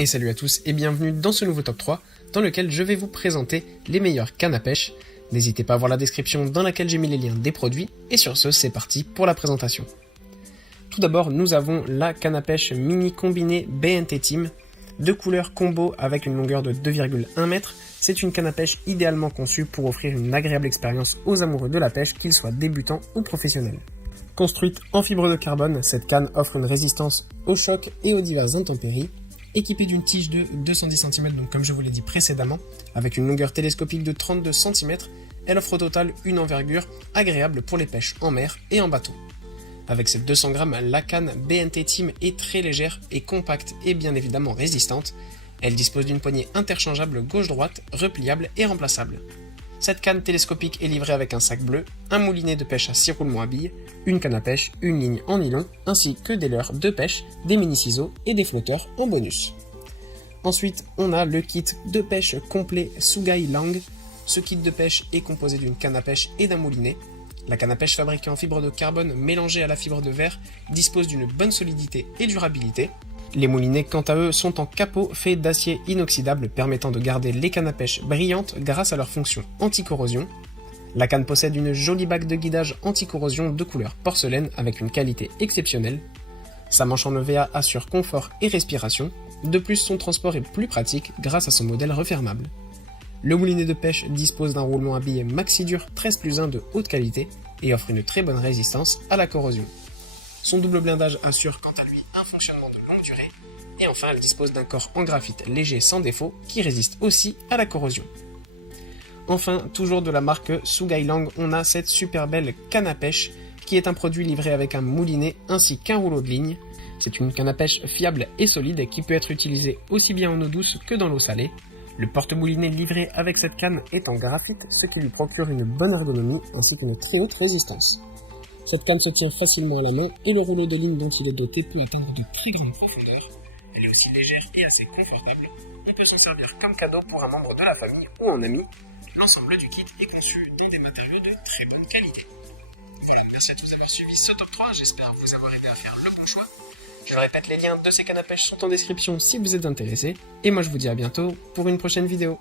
Et salut à tous et bienvenue dans ce nouveau top 3 dans lequel je vais vous présenter les meilleures cannes à pêche. N'hésitez pas à voir la description dans laquelle j'ai mis les liens des produits et sur ce c'est parti pour la présentation. Tout d'abord nous avons la canne à pêche mini combinée BNT Team, de couleur combo avec une longueur de 2,1 m. C'est une canne à pêche idéalement conçue pour offrir une agréable expérience aux amoureux de la pêche, qu'ils soient débutants ou professionnels. Construite en fibre de carbone, cette canne offre une résistance aux chocs et aux diverses intempéries. Équipée d'une tige de 210 cm, donc comme je vous l'ai dit précédemment, avec une longueur télescopique de 32 cm, elle offre au total une envergure agréable pour les pêches en mer et en bateau. Avec ses 200 grammes, la canne BNT Team est très légère et compacte et bien évidemment résistante. Elle dispose d'une poignée interchangeable gauche-droite, repliable et remplaçable. Cette canne télescopique est livrée avec un sac bleu, un moulinet de pêche à 6 roulements à billes, une canne à pêche, une ligne en nylon, ainsi que des leurres de pêche, des mini-ciseaux et des flotteurs en bonus. Ensuite, on a le kit de pêche complet Sugai Lang. Ce kit de pêche est composé d'une canne à pêche et d'un moulinet. La canne à pêche fabriquée en fibre de carbone mélangée à la fibre de verre dispose d'une bonne solidité et durabilité. Les moulinets, quant à eux, sont en capot fait d'acier inoxydable permettant de garder les cannes à pêche brillantes grâce à leur fonction anti-corrosion. La canne possède une jolie bague de guidage anti-corrosion de couleur porcelaine avec une qualité exceptionnelle. Sa manche en EVA assure confort et respiration. De plus, son transport est plus pratique grâce à son modèle refermable. Le moulinet de pêche dispose d'un roulement à billes Maxi-Dur 13+1 de haute qualité et offre une très bonne résistance à la corrosion. Son double blindage assure quant à lui un fonctionnement de longue durée. Et enfin, elle dispose d'un corps en graphite léger sans défaut qui résiste aussi à la corrosion. Enfin, toujours de la marque Sugai Lang, on a cette super belle canne à pêche qui est un produit livré avec un moulinet ainsi qu'un rouleau de ligne. C'est une canne à pêche fiable et solide qui peut être utilisée aussi bien en eau douce que dans l'eau salée. Le porte-moulinet livré avec cette canne est en graphite, ce qui lui procure une bonne ergonomie ainsi qu'une très haute résistance. Cette canne se tient facilement à la main et le rouleau de ligne dont il est doté peut atteindre de très grandes profondeurs. Elle est aussi légère et assez confortable. On peut s'en servir comme cadeau pour un membre de la famille ou un ami. L'ensemble du kit est conçu dans des matériaux de très bonne qualité. Voilà, merci à tous d'avoir suivi ce top 3, j'espère vous avoir aidé à faire le bon choix. Je le répète, les liens de ces cannes à pêche sont en description si vous êtes intéressé. Et moi je vous dis à bientôt pour une prochaine vidéo.